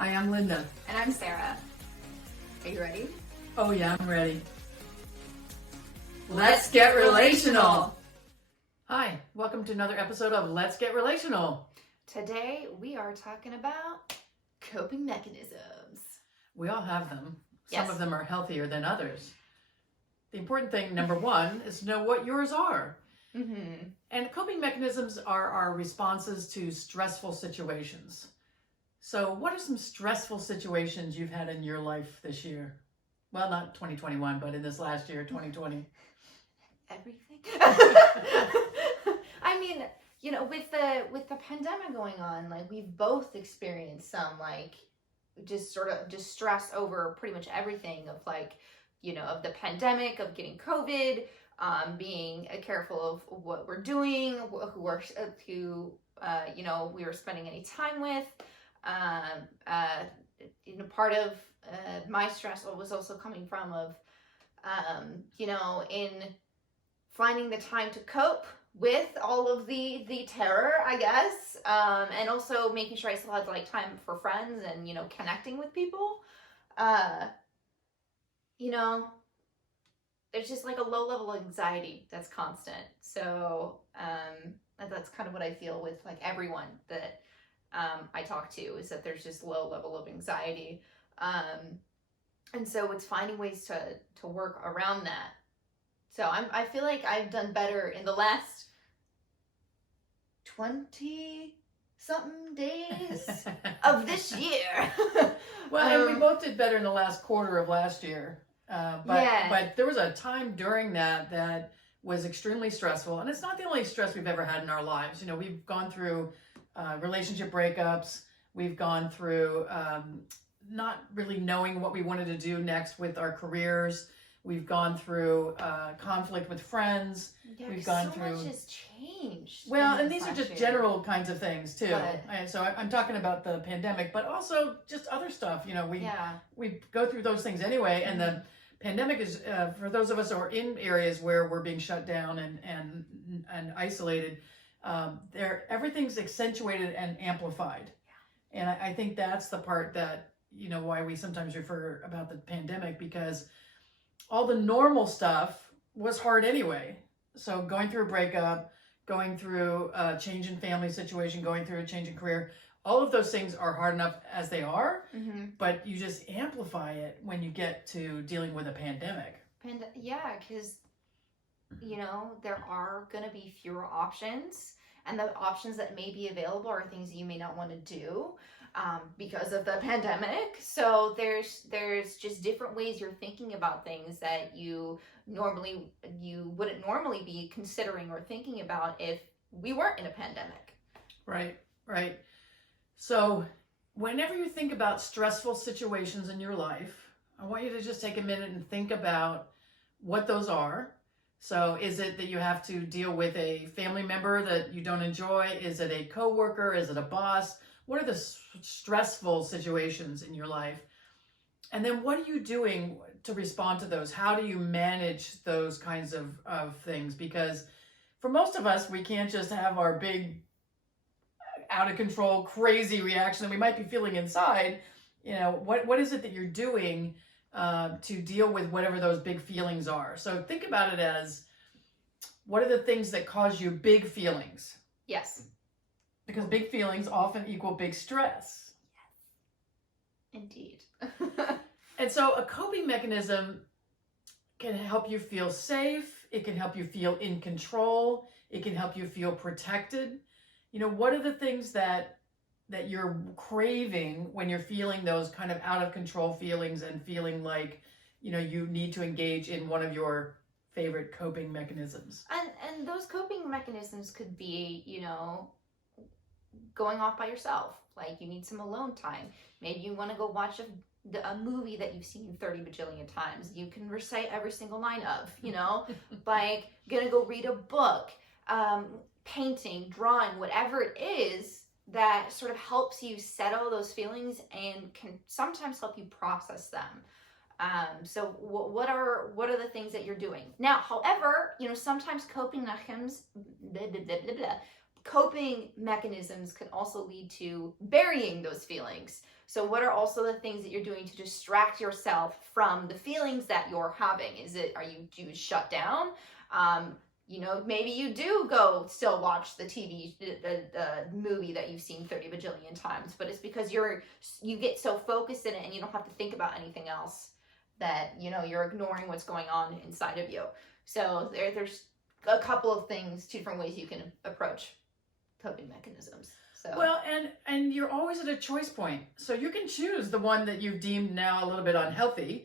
Hi, I'm Linda. And I'm Sarah. Are you ready? Oh yeah, I'm ready. Let's get relational. Hi, welcome to another episode of Let's Get Relational. Today we are talking about coping mechanisms. We all have them. Yes. Some of them are healthier than others. The important thing, number one, is to know what yours are. Mm-hmm. And coping mechanisms are our responses to stressful situations. So what are some stressful situations you've had in your life this year? Well, not 2021, but in this last year, 2020. Everything. I mean, with the pandemic going on, like we've both experienced some just stress over pretty much everything of of the pandemic, of getting COVID, being careful of what we're doing, who we were spending any time with. Part of my stress was also coming from in finding the time to cope with all of the terror, I guess, and also making sure I still had time for friends and connecting with people. There's just a low level of anxiety that's constant. So that's kind of what I feel with everyone that I talk to, is that there's just low level of anxiety. And so it's finding ways to work around that. So I feel like I've done better in the last 20 something days of this year. Well, and we both did better in the last quarter of last year. But there was a time during that was extremely stressful. And it's not the only stress we've ever had in our lives. We've gone through relationship breakups. We've gone through not really knowing what we wanted to do next with our careers. We've gone through conflict with friends. Yeah, We've gone so through. Much has changed. Well, and these are just general kinds of things too. So I'm talking about the pandemic, but also just other stuff. We go through those things anyway, and the pandemic is for those of us who are in areas where we're being shut down and isolated. Everything's accentuated and amplified, and I think that's the part that why we sometimes refer about the pandemic, because all the normal stuff was hard anyway. So going through a breakup, going through a change in family situation, going through a change in career, all of those things are hard enough as they are, but you just amplify it when you get to dealing with a pandemic. Because there are going to be fewer options, and the options that may be available are things that you may not want to do because of the pandemic. So there's just different ways you're thinking about things that you wouldn't normally be considering or thinking about if we weren't in a pandemic. Right. So whenever you think about stressful situations in your life, I want you to just take a minute and think about what those are. So is it that you have to deal with a family member that you don't enjoy? Is it a coworker? Is it a boss? What are the stressful situations in your life? And then what are you doing to respond to those? How do you manage those kinds of things? Because for most of us, we can't just have our big, out of control, crazy reaction that we might be feeling inside. What is it that you're doing to deal with whatever those big feelings are? So think about it as, what are the things that cause you big feelings? Yes. Because big feelings often equal big stress. Yes. Indeed. And so a coping mechanism can help you feel safe. It can help you feel in control. It can help you feel protected. What are the things that you're craving when you're feeling those kind of out of control feelings and feeling like, you need to engage in one of your favorite coping mechanisms? And those coping mechanisms could be, going off by yourself. You need some alone time. Maybe you want to go watch a movie that you've seen 30 bajillion times. You can recite every single line of, gonna go read a book, painting, drawing, whatever it is that sort of helps you settle those feelings and can sometimes help you process them. So what are the things that you're doing now? However, sometimes coping mechanisms can also lead to burying those feelings. So what are also the things that you're doing to distract yourself from the feelings that you're having? Do you shut down? Maybe you do go still watch the movie that you've seen 30 bajillion times, but it's because you get so focused in it and you don't have to think about anything else, that, you're ignoring what's going on inside of you. So there's a couple of two different ways you can approach coping mechanisms. So. Well, and you're always at a choice point. So you can choose the one that you've deemed now a little bit unhealthy.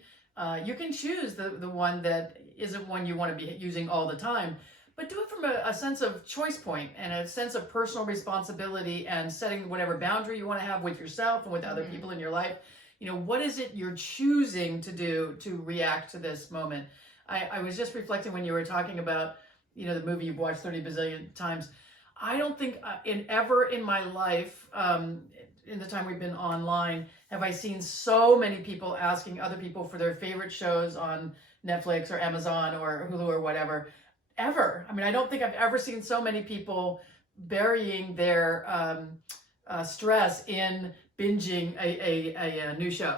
You can choose the one that isn't one you want to be using all the time. But do it from a sense of choice point and a sense of personal responsibility, and setting whatever boundary you want to have with yourself and with other people in your life. What is it you're choosing to do to react to this moment? I was just reflecting when you were talking about, the movie you've watched 30 bazillion times. I don't think ever in my life, in the time we've been online, have I seen so many people asking other people for their favorite shows on Netflix or Amazon or Hulu or whatever. Ever. I mean, I don't think I've ever seen so many people burying their stress in binging a new show.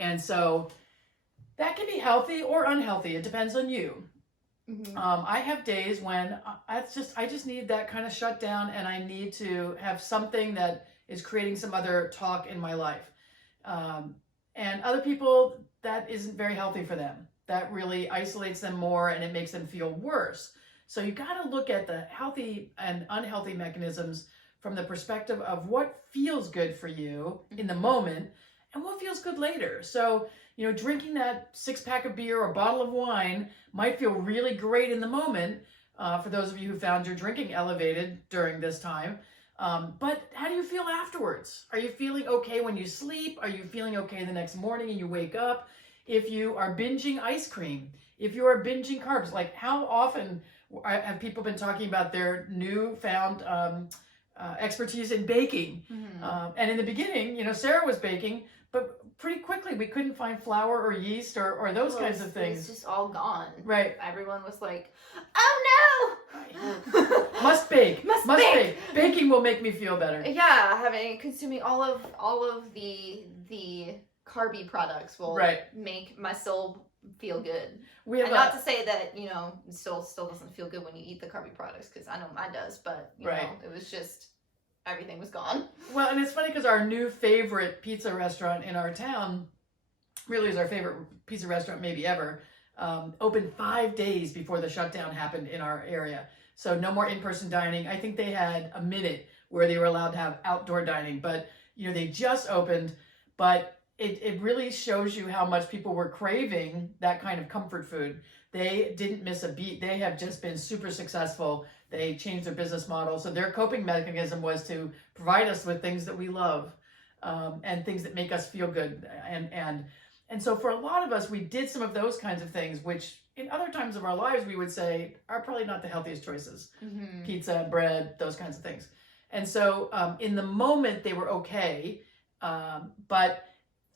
And so that can be healthy or unhealthy. It depends on you. Mm-hmm. I have days when I just need that kind of shutdown, and I need to have something that is creating some other talk in my life. And other people, that isn't very healthy for them. That really isolates them more, and it makes them feel worse. So you got to look at the healthy and unhealthy mechanisms from the perspective of what feels good for you in the moment and what feels good later. So, drinking that 6-pack of beer or bottle of wine might feel really great in the moment, for those of you who found your drinking elevated during this time. But how do you feel afterwards? Are you feeling okay when you sleep? Are you feeling okay the next morning and you wake up? If you are binging ice cream, if you are binging carbs, like how often have people been talking about their newfound expertise in baking? Mm-hmm. And in the beginning, Sarah was baking, but pretty quickly we couldn't find flour or yeast or those kinds of things. It's just all gone. Right. Everyone was like, "Oh no!" Must bake. Must bake. Baking will make me feel better. Yeah, consuming all of the carby products will make my soul feel good. Not to say that, soul still doesn't feel good when you eat the carby products, because I know mine does, but it was just, everything was gone. Well, and it's funny because our new favorite pizza restaurant in our town, really is our favorite pizza restaurant maybe ever, opened 5 days before the shutdown happened in our area. So no more in-person dining. I think they had a minute where they were allowed to have outdoor dining, but they just opened. But it really shows you how much people were craving that kind of comfort food. They didn't miss a beat. They have just been super successful. They changed their business model. So their coping mechanism was to provide us with things that we love, and things that make us feel good. And so for a lot of us, we did some of those kinds of things, which in other times of our lives, we would say are probably not the healthiest choices. Mm-hmm. Pizza, bread, those kinds of things. And so in the moment, they were okay. But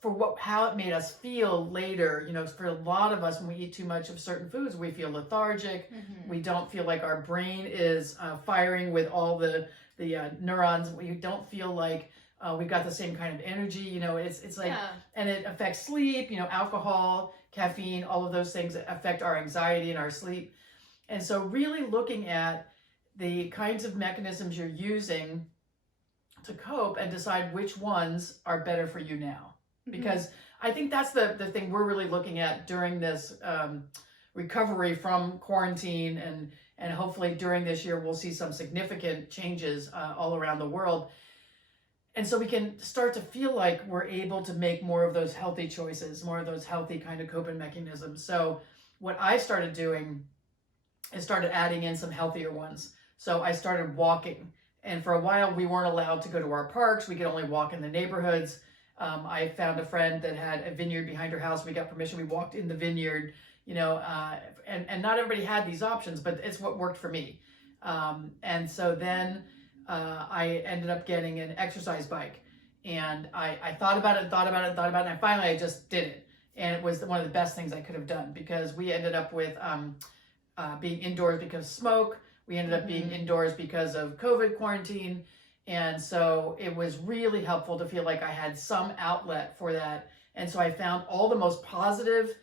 for how it made us feel later, for a lot of us, when we eat too much of certain foods, we feel lethargic. Mm-hmm. We don't feel like our brain is firing with all the neurons. We don't feel like we've got the same kind of energy. It's like, and it affects sleep. Alcohol, caffeine, all of those things affect our anxiety and our sleep. And so really looking at the kinds of mechanisms you're using to cope and decide which ones are better for you now. Because I think that's the thing we're really looking at during this recovery from quarantine, and hopefully during this year we'll see some significant changes all around the world. And so we can start to feel like we're able to make more of those healthy choices, more of those healthy kind of coping mechanisms. So what I started doing is started adding in some healthier ones. So I started walking. And for a while we weren't allowed to go to our parks. We could only walk in the neighborhoods. I found a friend that had a vineyard behind her house. We got permission. We walked in the vineyard, and not everybody had these options, but it's what worked for me. And so then I ended up getting an exercise bike, and I thought about it, and finally I just did it. And it was one of the best things I could have done, because we ended up with being indoors because of smoke. We ended up being indoors because of COVID quarantine. And so it was really helpful to feel like I had some outlet for that. And so I found all the most positive,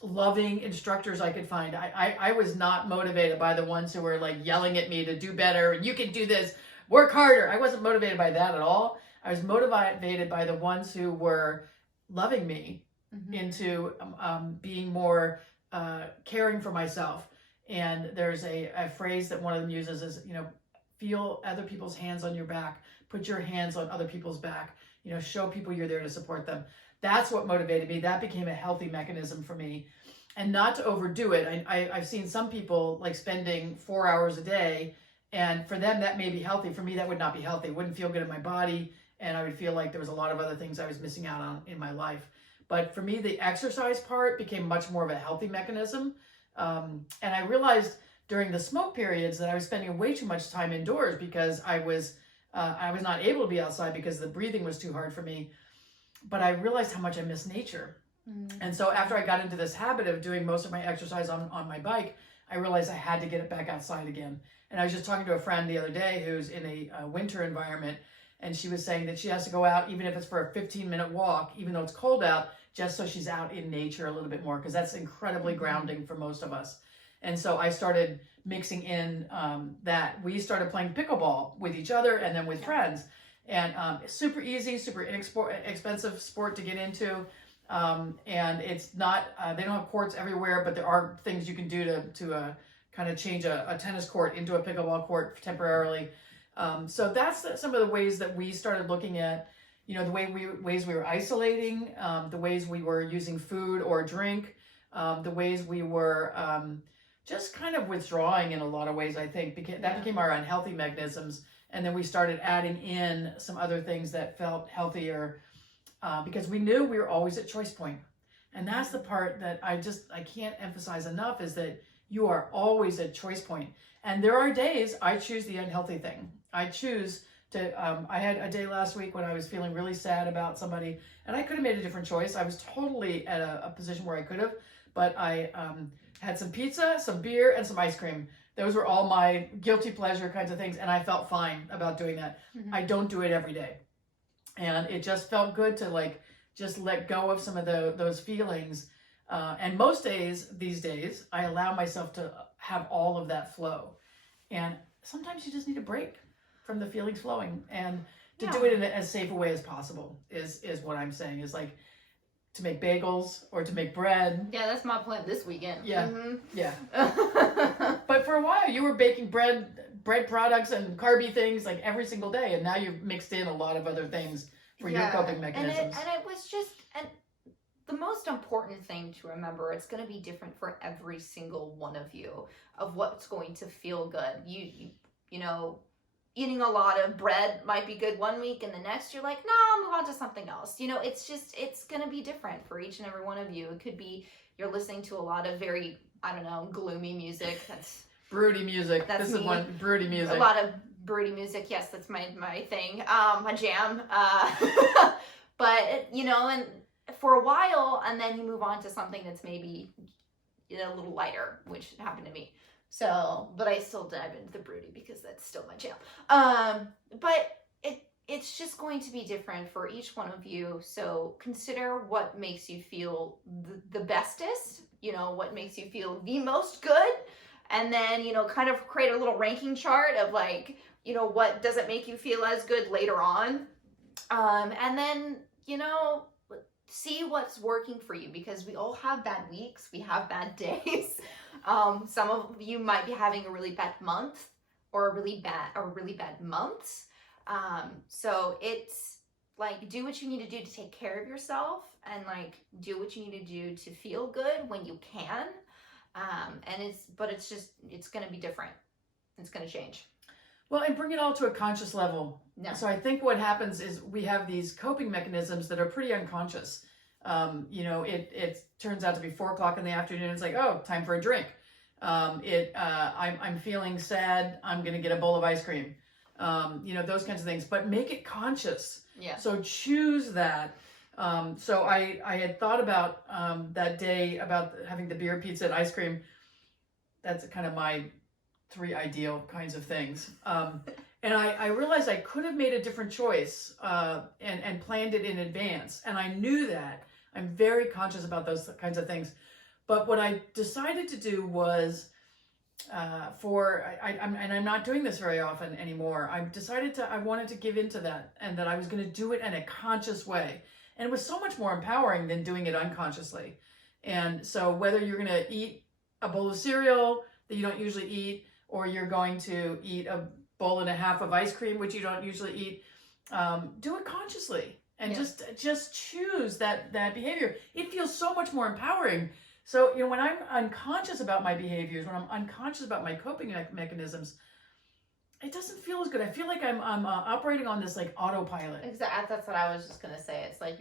loving instructors I could find. I was not motivated by the ones who were like yelling at me to do better and you can do this, work harder. I wasn't motivated by that at all. I was motivated by the ones who were loving me into being more caring for myself. And there's a phrase that one of them uses is, feel other people's hands on your back, put your hands on other people's back, show people you're there to support them. That's what motivated me. That became a healthy mechanism for me. And not to overdo it. I've seen some people like spending 4 hours a day, and for them that may be healthy. For me, that would not be healthy. It wouldn't feel good in my body, and I would feel like there was a lot of other things I was missing out on in my life. But for me, the exercise part became much more of a healthy mechanism. And I realized during the smoke periods that I was spending way too much time indoors because I was not able to be outside because the breathing was too hard for me. But I realized how much I miss nature. And so after I got into this habit of doing most of my exercise on my bike, I realized I had to get it back outside again. And I was just talking to a friend the other day who's in a winter environment, and she was saying that she has to go out, even if it's for a 15-minute walk, even though it's cold out, just so she's out in nature a little bit more, because that's incredibly grounding for most of us. And so I started mixing in that. We started playing pickleball with each other and then with friends. And super easy, super inexpensive sport to get into. And it's not, they don't have courts everywhere, but there are things you can do to kind of change a tennis court into a pickleball court temporarily. So that's some of the ways that we started looking at, the ways we were isolating, the ways we were using food or drink, the ways we were just kind of withdrawing in a lot of ways, I think. That became our unhealthy mechanisms. And then we started adding in some other things that felt healthier because we knew we were always at choice point. And that's the part that I can't emphasize enough, is that you are always at choice point. And there are days I choose the unhealthy thing. I choose to, I had a day last week when I was feeling really sad about somebody, and I could have made a different choice. I was totally at a position where I could have, but I had some pizza, some beer, and some ice cream. Those were all my guilty pleasure kinds of things, and I felt fine about doing that. I don't do it every day. And it just felt good to just let go of some of those feelings. And most days, these days, I allow myself to have all of that flow. And sometimes you just need a break from the feelings flowing. And to do it in as safe a way as possible is what I'm saying, is like to make bagels or to make bread. Yeah, that's my plan this weekend. Yeah, yeah. But for a while, you were baking bread products and carby things like every single day, and now you've mixed in a lot of other things for your coping mechanisms. And it was just, and the most important thing to remember, it's going to be different for every single one of you, of what's going to feel good. You know, eating a lot of bread might be good one week, and the next you're like, no, I'll move on to something else. It's going to be different for each and every one of you. It could be you're listening to a lot of very, gloomy music. That's broody music. That's this me. Is one broody music. A lot of broody music. Yes, that's my thing. My jam. But and for a while, and then you move on to something that's maybe a little lighter, which happened to me. So, but I still dive into the broody because that's still my jam. But it's just going to be different for each one of you. So consider what makes you feel the bestest, what makes you feel the most good. And then, kind of create a little ranking chart of what doesn't make you feel as good later on. And then, see what's working for you, because we all have bad weeks. We have bad days. Some of you might be having a really bad month or really bad months. So it's do what you need to do to take care of yourself, and do what you need to do to feel good when you can. And it's going to be different. It's going to change. Well, and bring it all to a conscious level. No. So I think what happens is we have these coping mechanisms that are pretty unconscious. It turns out to be 4:00 in the afternoon. It's like, oh, time for a drink. I'm feeling sad. I'm going to get a bowl of ice cream. Those kinds of things, but make it conscious. Yeah. So choose that. So I had thought about that day about having the beer, pizza, and ice cream. That's kind of my 3 ideal kinds of things. And I realized I could have made a different choice and planned it in advance. And I knew that. I'm very conscious about those kinds of things. But what I decided to do was I'm not doing this very often anymore. I wanted to give into that, and that I was going to do it in a conscious way. And it was so much more empowering than doing it unconsciously. And so whether you're going to eat a bowl of cereal that you don't usually eat, or you're going to eat a bowl and a half of ice cream, which you don't usually eat, do it consciously and just choose that behavior. It feels so much more empowering. So, when I'm unconscious about my behaviors, when I'm unconscious about my coping mechanisms, it doesn't feel as good. I feel like I'm operating on this like autopilot. Exactly. That's what I was just gonna say. It's like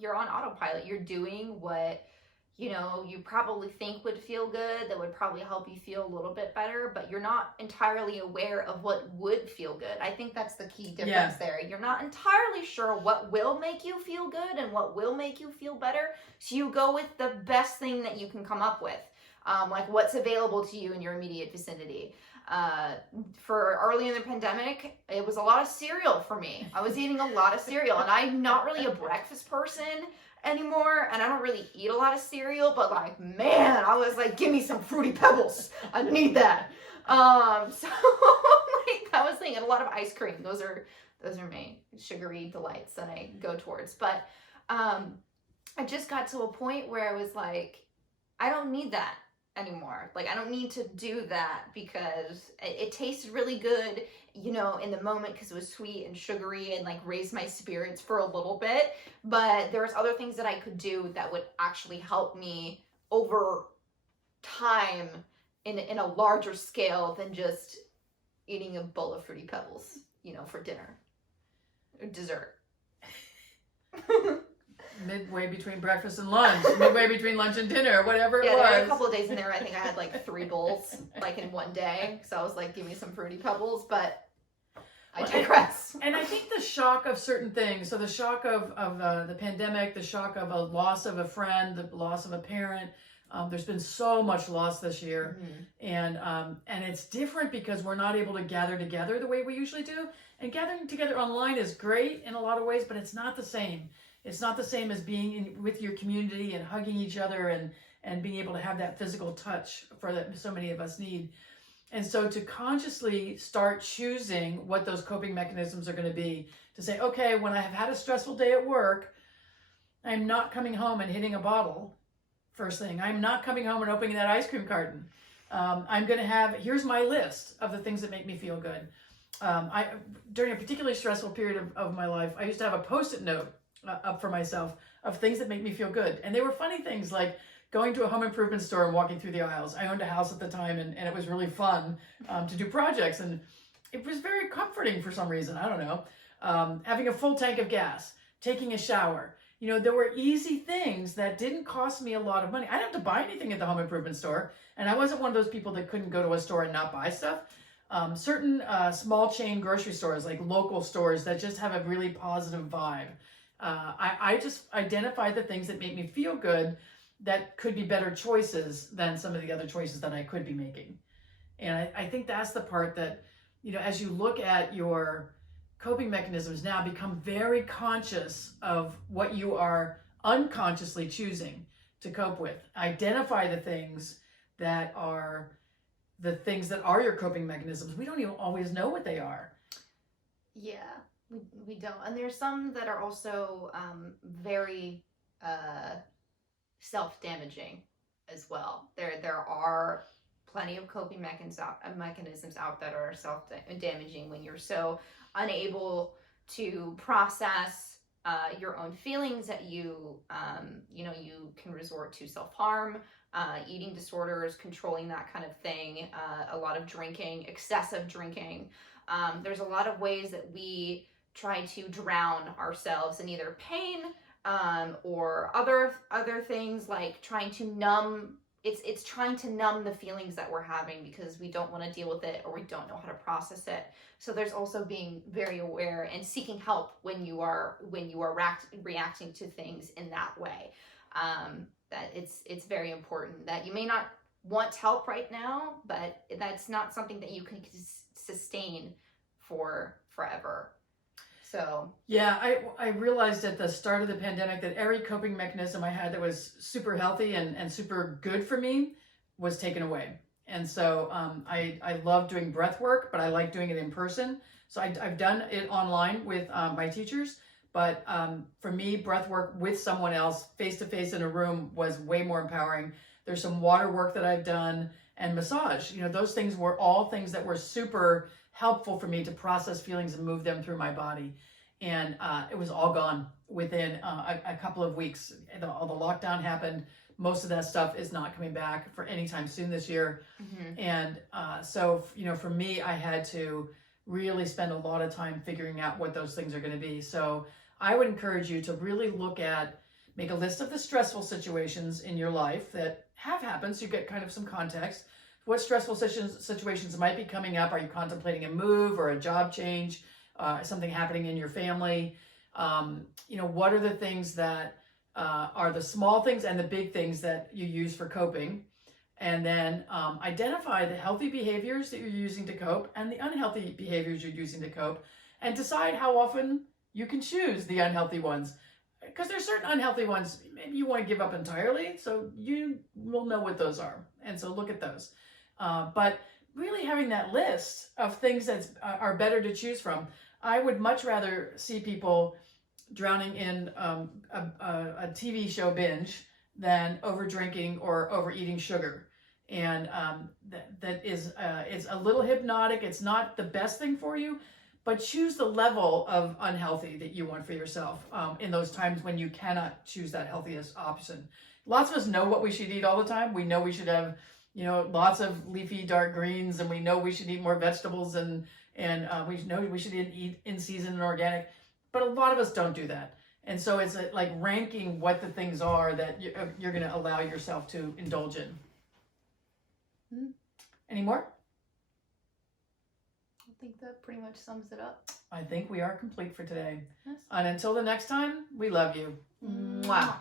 you're on autopilot. You're doing what you probably think would feel good, that would probably help you feel a little bit better, but you're not entirely aware of what would feel good. I think that's the key difference there. You're not entirely sure what will make you feel good and what will make you feel better. So you go with the best thing that you can come up with, like what's available to you in your immediate vicinity. For early in the pandemic, it was a lot of cereal for me. I was eating a lot of cereal, and I'm not really a breakfast person anymore, and I don't really eat a lot of cereal, but like, man, I was like, give me some Fruity Pebbles. I need that. So like, I was thinking a lot of ice cream. Those are my sugary delights that I go towards. But I just got to a point where I was like, I don't need that anymore. Like, I don't need to do that because it tasted really good, in the moment, because it was sweet and sugary and like raised my spirits for a little bit. But there was other things that I could do that would actually help me over time in a larger scale than just eating a bowl of Fruity Pebbles, for dinner or dessert. Midway between breakfast and lunch, midway between lunch and dinner, whatever it was. There were a couple of days in there, I think I had like 3 bowls, like in one day. So I was like, give me some Fruity Pebbles, but I digress. And I think the shock of certain things, so the shock of the pandemic, the shock of a loss of a friend, the loss of a parent, there's been so much loss this year. Mm-hmm. And it's different because we're not able to gather together the way we usually do. And gathering together online is great in a lot of ways, but it's not the same. It's not the same as being with your community and hugging each other and being able to have that physical touch that so many of us need. And so to consciously start choosing what those coping mechanisms are going to be, to say, okay, when I have had a stressful day at work, I'm not coming home and hitting a bottle first thing. I'm not coming home and opening that ice cream carton. I'm going to here's my list of the things that make me feel good. During a particularly stressful period of my life, I used to have a Post-it note up for myself of things that make me feel good. And they were funny things like going to a home improvement store and walking through the aisles. I owned a house at the time, and it was really fun to do projects. And it was very comforting for some reason. I don't know. Having a full tank of gas, taking a shower. There were easy things that didn't cost me a lot of money. I didn't have to buy anything at the home improvement store. And I wasn't one of those people that couldn't go to a store and not buy stuff. Certain small chain grocery stores, like local stores that just have a really positive vibe. I just identified the things that make me feel good that could be better choices than some of the other choices that I could be making. And I think that's the part that, as you look at your coping mechanisms now, become very conscious of what you are unconsciously choosing to cope with. Identify the things that are your coping mechanisms. We don't even always know what they are. Yeah. We don't. And there's some that are also very self-damaging as well. There are plenty of coping mechanisms out that are self-damaging when you're so unable to process your own feelings that you can resort to self-harm, eating disorders, controlling that kind of thing, a lot of drinking, excessive drinking. There's a lot of ways that we try to drown ourselves in either pain or other things, like trying to numb. It's trying to numb the feelings that we're having because we don't want to deal with it or we don't know how to process it. So there's also being very aware and seeking help when you are reacting to things in that way. That it's very important that you may not want help right now, but that's not something that you can sustain for forever. So yeah, I realized at the start of the pandemic that every coping mechanism I had that was super healthy and super good for me was taken away. And so I love doing breath work, but I like doing it in person. So I've done it online with my teachers, but for me, breath work with someone else, face to face in a room, was way more empowering. There's some water work that I've done and massage. Those things were all things that were super helpful for me to process feelings and move them through my body. And it was all gone within a couple of weeks. All the lockdown happened. Most of that stuff is not coming back for any time soon this year. mm-hmm. And so, for me, I had to really spend a lot of time figuring out what those things are going to be. So I would encourage you to really make a list of the stressful situations in your life that have happened, so you get kind of some context. What stressful situations might be coming up? Are you contemplating a move or a job change? Something happening in your family? What are the things that are the small things and the big things that you use for coping? And then identify the healthy behaviors that you're using to cope and the unhealthy behaviors you're using to cope, and decide how often you can choose the unhealthy ones. Because there's certain unhealthy ones maybe you want to give up entirely, so you will know what those are. And so look at those. But really having that list of things that are better to choose from. I would much rather see people drowning in a TV show binge than over drinking or overeating sugar. And that is it's a little hypnotic. It's not the best thing for you, but choose the level of unhealthy that you want for yourself in those times when you cannot choose that healthiest option. Lots of us know what we should eat all the time. We know we should have lots of leafy dark greens, and we know we should eat more vegetables, and we know we should eat in season and organic, but a lot of us don't do that. And so it's like ranking what the things are that you're going to allow yourself to indulge in. Any more? I think that pretty much sums it up. I think we are complete for today. Yes. And until the next time, we love you. Mwah.